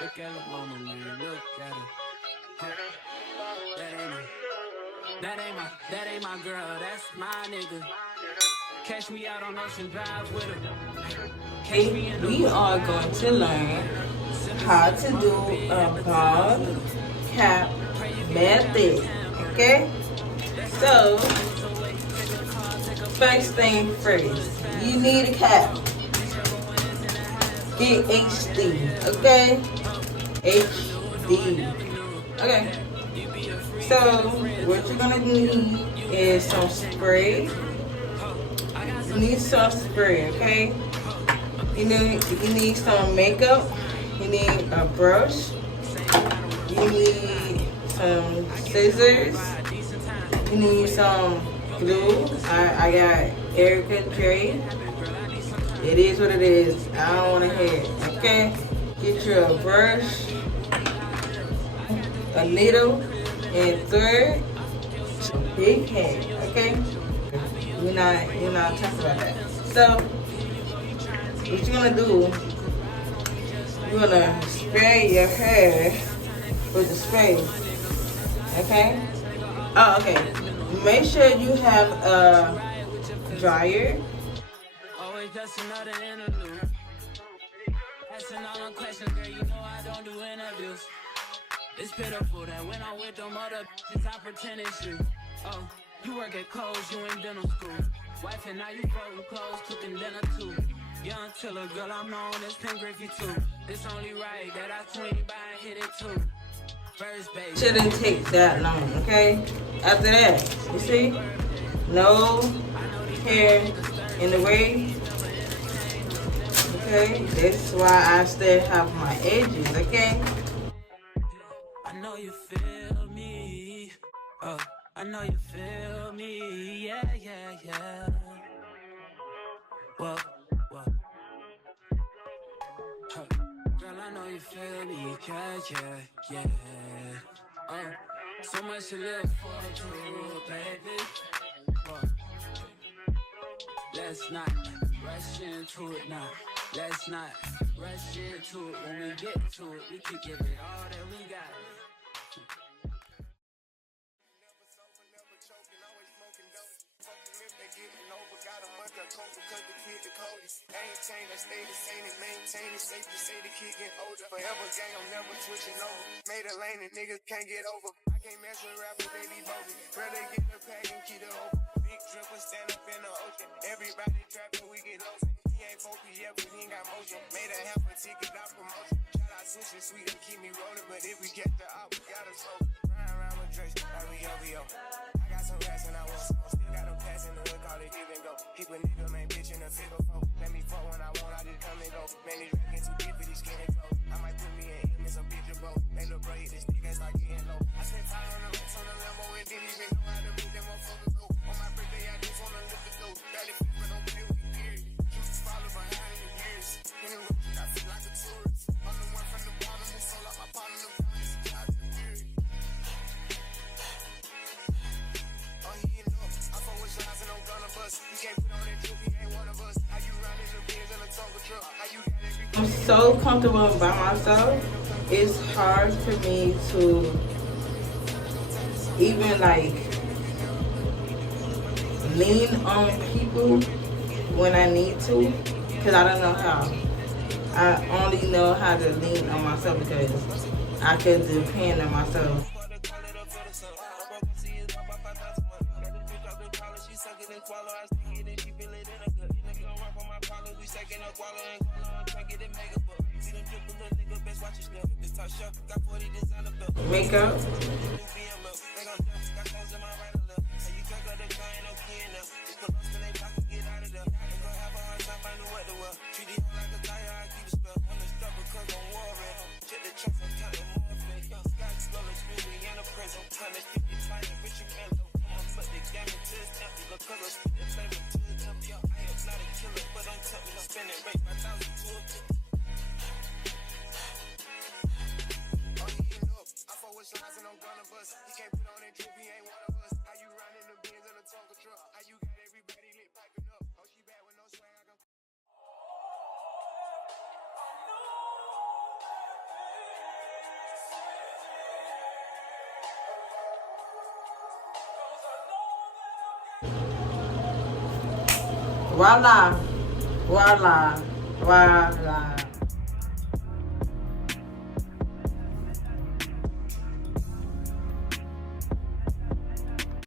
Look at the mama, man. Look at her. That ain't my girl. That's my nigga. Catch me out on Ocean Drive with her. We are going to learn how to do a ball cap method. Okay? So, first thing first, you need a cap. Get HD. Okay? HD. Okay. So, what you're gonna need is some spray. You need some spray, okay? You need some makeup. You need a brush. You need some scissors. You need some glue. I got Erica J. It is what it is. I don't want to hear it. Okay? Get you a brush, a needle, and third, big head. Okay? We're not talking about that. So, what you're gonna do? You're gonna spray your hair with the spray. Okay? Oh, okay. Make sure you have a dryer. Always just another interlude. Asking all the questions, girl, you know I don't do interviews. It's pitiful that when I'm with them other bitches, I pretend it's you. Oh, you work at Kohl's, you in dental school. Wife and now you folding clothes, cooking dinner too. Young Tiller, girl, I'm known as Pink Griffey too. It's only right that I swing by and hit it too. First base. Shouldn't take that long, okay? After that, you see? No hair in the way. Okay? That's why I still have my edges, okay? I know you feel me. Oh, I know you feel me. Yeah, yeah, yeah. Whoa, whoa. Huh. Girl, I know you feel me. Yeah, yeah, yeah. Oh, so much to live for, too, baby. Whoa. Let's not rush into it now. Let's not rush into it. When we get to it, we can give it all that we got. Ain't changed, I stay the same and maintain it. Safe to say the kid get older. Forever gang, I'm never switching over. Made a lane and niggas can't get over. I can't mess with rappers, they be bogus. Rather get the pack and keep it open. Big dripper stand up in the ocean. Everybody trapping, we get lost. He ain't focused yet, but he ain't got motion. Made a half a ticket out promotion. Shout out sushi sweet and keep me rolling. But if we get the out, we gotta slow. Ride around with Drake, like we OVO. I got some rats and I want some. Still got them pass in the hood, call it give and go. Keep a nigga, man, bitch in the figure four. Let me fuck when I want, I just come and go. Man, these rats get too deep for these skinny clothes. I might put me in him in some bitch or both. They look bro, hit this nigga, it's like getting low. I spent time on the rats on the Lambo and didn't even know how to move them motherfuckers go. On my birthday, I just wanna lift the dough. Barely fit, but don't play with the period. Keep follow behind in the years. In the road, I feel like a tourist. I'm the one from the bottom who sold out my partner. The promise, I the period. Oh, he ain't up. I fuck with shots and I'm gonna bust. He can't put on that drip, he ain't one of us. How you riding the Benz in a Tonka truck? How you got every... I'm so comfortable by myself. It's hard for me to even like lean on people when I need to, because I don't know how. I only know how to lean on myself because I could depend on myself. Makeup. Voila. Voila. Voila.